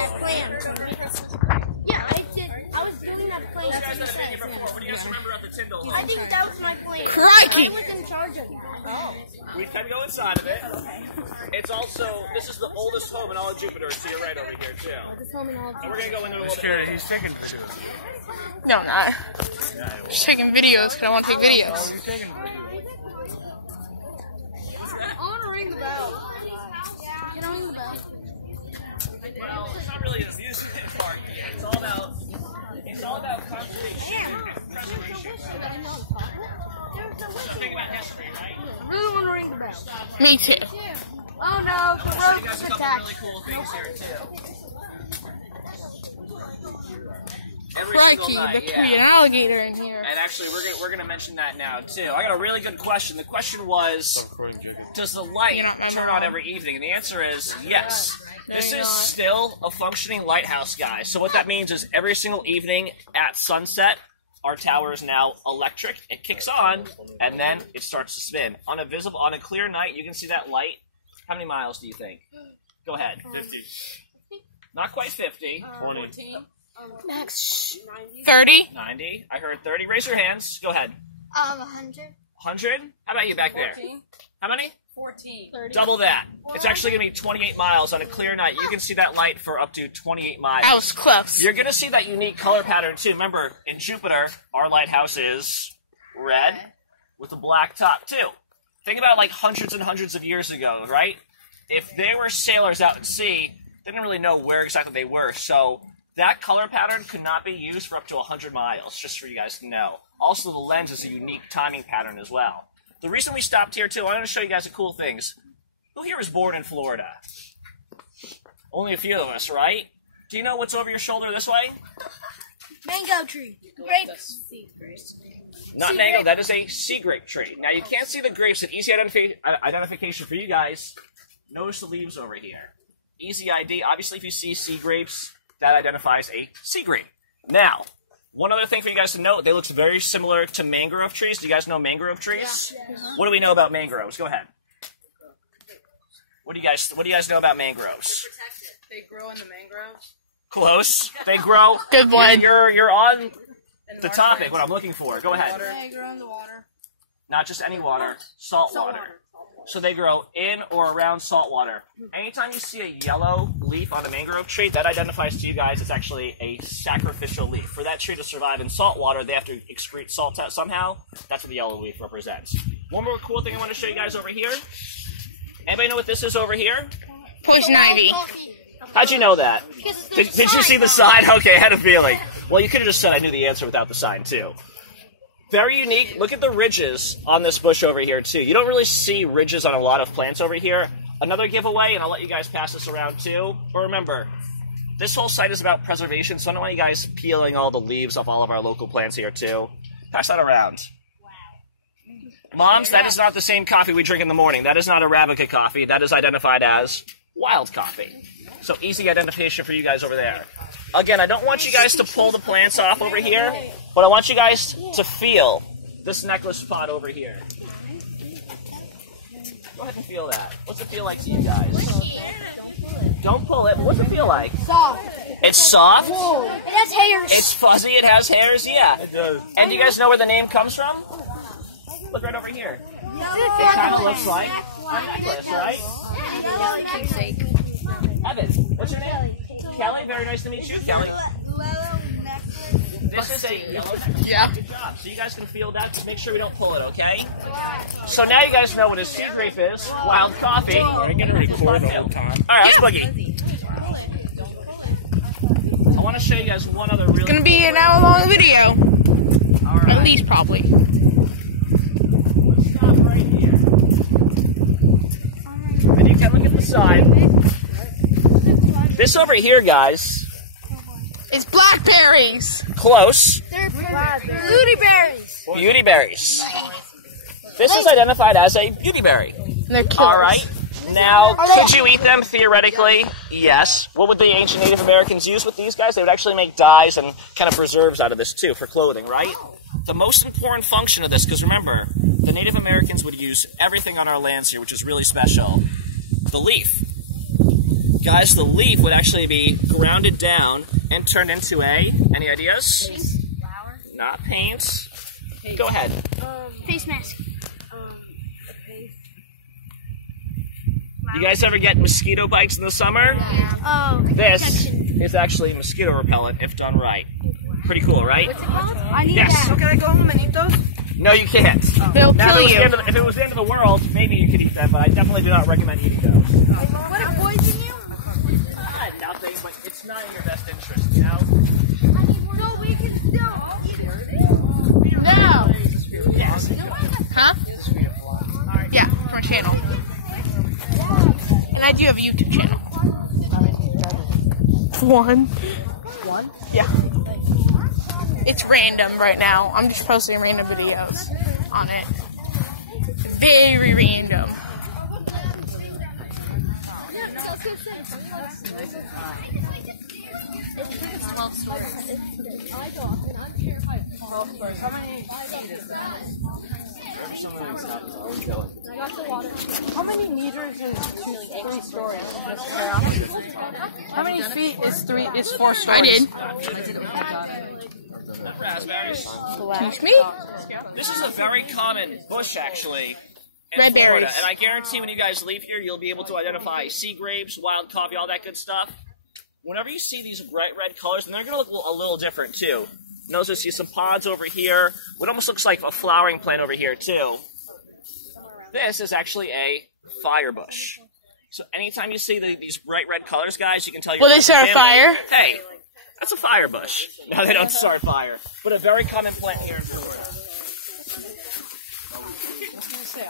that plan. Yeah, I did. I was doing that plan. What do you guys remember at the Tyndall home? I think that was my plan. Crikey! I was in charge of that. Oh. We can go inside of it. Okay. It's also, this is the oldest home in all of Jupiter, so you're right over here, too. Oldest home in all of And we're going to go into a little bit. He's taking videos. No, I'm not. Just taking videos because I want to take videos. He's taking videos. I want to ring the bell. Can I ring the bell? Well, it's not really an amusement park yet. It's all about conservation and preservation. Think about history, right? I really want to ring the bell. Me too. Oh no, the You rope guys is a couple attached. really cool things here, too. Every Crikey, single night, there could be yeah. an alligator in here. And actually, we're gonna mention that now too. I got a really good question. The question was, does the light You're not my turn mom. on every evening? And the answer is yes. This you're is not. still a functioning lighthouse, guys. So what that means is every single evening at sunset, our tower is now electric. It kicks on, and then it starts to spin. On a clear night, you can see that light. How many miles do you think? Go ahead. 50. Not quite 50. 20. Max 30? 90. I heard 30. Raise your hands. Go ahead. 100. 100? How about you back there? 14. How many? 14. Double that. It's actually going to be 28 miles on a clear night. You can see that light for up to 28 miles. I was close. You're going to see that unique color pattern, too. Remember, in Jupiter, our lighthouse is red with a black top, too. Think about, like, hundreds and hundreds of years ago, right? If they were sailors out at sea, they didn't really know where exactly they were. So that color pattern could not be used for up to 100 miles, just for you guys to know. Also, the lens is a unique timing pattern as well. The reason we stopped here, too, I want to show you guys the cool things. Who here was born in Florida? Only a few of us, right? Do you know what's over your shoulder this way? Mango tree. Grapes. Not mango, that is a sea grape tree. Now, you can't see the grapes. An easy identification for you guys. Notice the leaves over here. Easy ID. Obviously, if you see sea grapes, that identifies a sea grape. Now, one other thing for you guys to note, they look very similar to mangrove trees. Do you guys know mangrove trees? Yeah. What do we know about mangroves? Go ahead. What do you guys know about mangroves? They grow in the mangroves. Close. They grow. Good one. You're on the topic. What I'm looking for. Go ahead. They grow in the water. Not just any water, salt water. So they grow in or around salt water. Anytime you see a yellow leaf on a mangrove tree, that identifies to you guys it's actually a sacrificial leaf. For that tree to survive in salt water, they have to excrete salt out somehow. That's what the yellow leaf represents. One more cool thing I want to show you guys over here. Anybody know what this is over here? Poison ivy. How'd you know that? Did Did you see the sign? Okay, I had a feeling. Well, you could have just said I knew the answer without the sign, too. Very unique. Look at the ridges on this bush over here, too. You don't really see ridges on a lot of plants over here. Another giveaway, and I'll let you guys pass this around, too. But remember, this whole site is about preservation, so I don't want you guys peeling all the leaves off all of our local plants here, too. Pass that around. Moms, that is not the same coffee we drink in the morning. That is not Arabica coffee. That is identified as wild coffee. So easy identification for you guys over there. Again, I don't want you guys to pull the plants off over here, but I want you guys to feel this necklace spot over here. Go ahead and feel that. What's it feel like to you guys? Don't pull it. What's it feel like? Soft. It's soft? It has hairs. It's fuzzy. It has hairs? Yeah. It does. And do you guys know where the name comes from? Look right over here. It kind of looks like a necklace, right? Evan, what's your name? Kelly, very nice to meet you, Kelly. This is a yellow necklace. Yeah. Good job. So you guys can feel that. Just make sure we don't pull it, okay? So now you guys know what a sea grape is. Wild coffee. Are you going to record the whole time? All right, let's boogie. I want to show you guys one other really. It's gonna be an hour-long video. All right. At least, probably. Let's stop right here. And you can look at the side. This over here, guys. It's blackberries. Close. They're beauty berries. Beauty berries. This is identified as a beauty berry. They're killers. All right. Now, could you eat them theoretically? Yes. What would the ancient Native Americans use with these guys? They would actually make dyes and kind of preserves out of this too for clothing, right? The most important function of this, because remember, the Native Americans would use everything on our lands here, which is really special. The leaf. Guys, the leaf would actually be grounded down and turned into any ideas? Not paint. Go ahead. Face mask. You guys ever get mosquito bites in the summer? Oh, This protection. is actually mosquito repellent if done right. Pretty cool, right? I need Yes. that. Can I go home and eat those? No, you can't. They'll Now, kill you. if it was the end of the world, maybe you could eat them, but I definitely do not recommend eating those. Would it poison you? Nothing, but it's not in your best interest, you know? No, we can still eat it. No. Yes. Huh? Yeah, from a channel. And I do have a YouTube channel. One. One? Yeah. It's random right now. I'm just posting random videos on it. Very random. How many feet is that? How many meters is 3 stories? How many feet is 4 stories? I did. Raspberries. Teach me? This is a very common bush, actually, in Red Florida. berries. And I guarantee when you guys leave here, you'll be able to identify sea grapes, wild coffee, all that good stuff. Whenever you see these bright red colors, and they're going to look a little different, too. Notice I see some pods over here. What almost looks like a flowering plant over here, too. This is actually a fire bush. So anytime you see these bright red colors, guys, you can tell you're Will they start a fire? Hey, that's a fire bush. No, they don't start fire. But a very common plant here in Florida.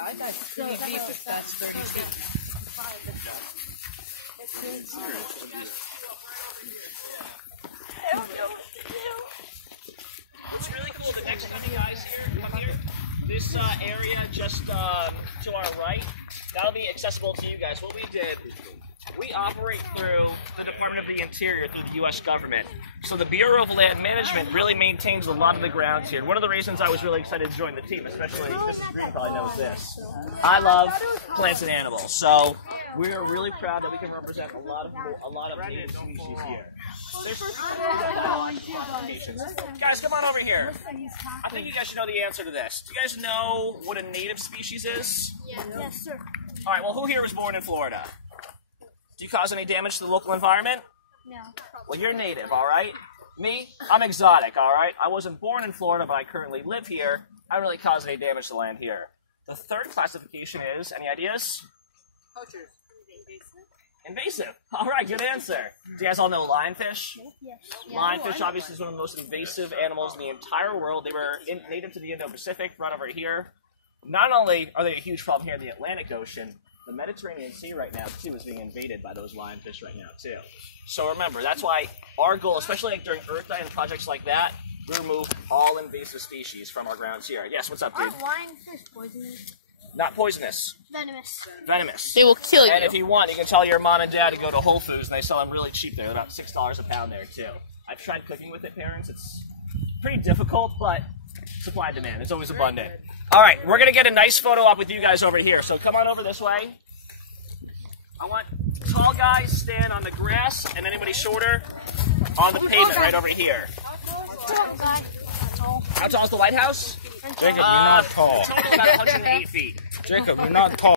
I got 3 deep if that's 30 feet. What's really cool, the next time you guys here, come here, this area just to our right, that'll be accessible to you guys. What we did, we operate through the Department of the Interior, through the U.S. government. So the Bureau of Land Management really maintains a lot of the grounds here. One of the reasons I was really excited to join the team, especially Mrs. Green probably knows this. I love plants and animals, so we're really proud that we can represent a lot of native species here. Guys, come on over here. I think you guys should know the answer to this. Do you guys know what a native species is? Yes, sir. All right, well, who here was born in Florida? Do you cause any damage to the local environment? No. Well, you're native, all right? Me, I'm exotic, all right? I wasn't born in Florida, but I currently live here. I don't really cause any damage to land here. The third classification is, any ideas? Poachers. Invasive. All right, good answer. Do you guys all know lionfish? Yes. Lionfish obviously is one of the most invasive animals in the entire world. They were native to the Indo-Pacific, right over here. Not only are they a huge problem here in the Atlantic Ocean, the Mediterranean Sea right now, too, is being invaded by those lionfish right now, too. So remember, that's why our goal, especially like during Earth Day and projects like that, we remove all invasive species from our grounds here. Yes, what's up, dude? Aren't lionfish poisonous? Not poisonous. Venomous. Venomous. They will kill you. And if you want, you can tell your mom and dad to go to Whole Foods, and they sell them really cheap there. They're about $6 a pound there, too. I've tried cooking with it, parents. It's pretty difficult, but supply and demand. It's always abundant. All right, we're going to get a nice photo up with you guys over here. So come on over this way. I want tall guys stand on the grass, and anybody shorter on the pavement right over here. How tall is the White House? Jacob, you're not tall. Total about 108 feet. Jacob, you're not tall.